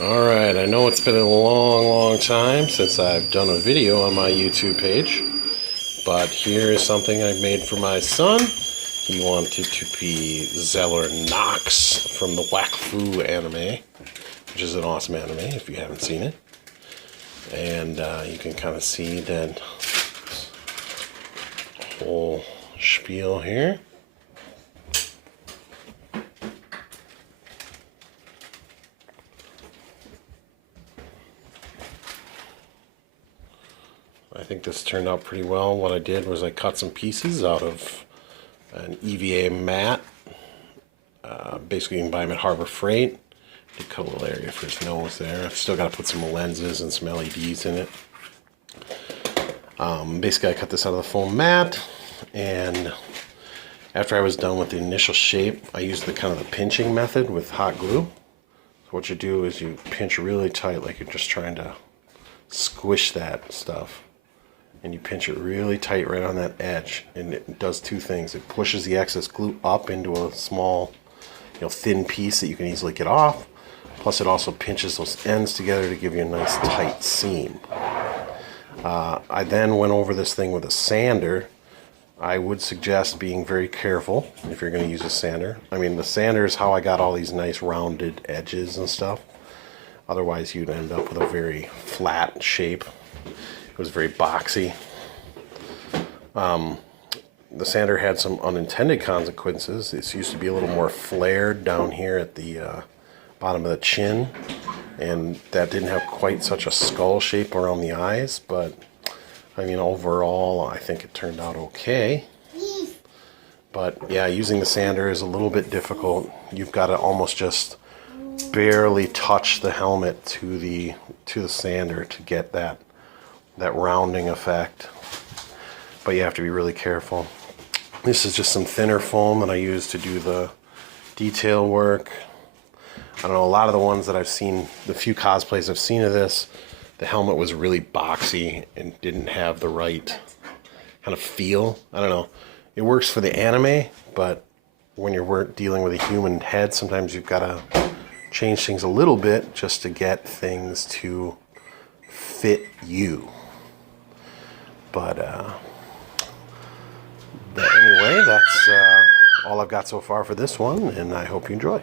Alright, I know it's been a long time since I've done a video on my YouTube page, but here is something I made for my son. He wanted to be Zeller Knox from the Wakfu anime, which is an awesome anime if you haven't seen it. And you can kind of see that whole spiel here. I think this turned out pretty well. What I did was I cut some pieces out of an EVA mat. Basically, you can buy them at Harbor Freight. Did cut a little area for his nose there. I've still got to put some lenses and some LEDs in it. Basically, I cut this out of the foam mat, and after I was done with the initial shape, I used the kind of the pinching method with hot glue. So what you do is you pinch really tight, like you're just trying to squish that stuff. And you pinch it really tight right on that edge, and it does two things. It pushes the excess glue up into a small, thin piece that you can easily get off. Plus, it also pinches those ends together to give you a nice tight seam. I then went over this thing with a sander. I would suggest being very careful if you're going to use a sander. I mean, the sander is how I got all these nice rounded edges and stuff. Otherwise, you'd end up with a very flat shape. It was very boxy. The sander had some unintended consequences. This used to be a little more flared down here at the bottom of the chin, and that didn't have quite such a skull shape around the eyes, but I mean, overall, I think it turned out okay. But yeah, using the sander is a little bit difficult. You've got to almost just barely touch the helmet to the sander to get that rounding effect. But you have to be really careful. This is just some thinner foam that I use to do the detail work. I don't know, a lot of the ones that I've seen, the few cosplays I've seen of this, the helmet was really boxy and didn't have the right kind of feel. I don't know. It works for the anime, but when you're dealing with a human head, sometimes you've got to change things a little bit just to get things to fit you. But anyway, that's all I've got so far for this one, and I hope you enjoy.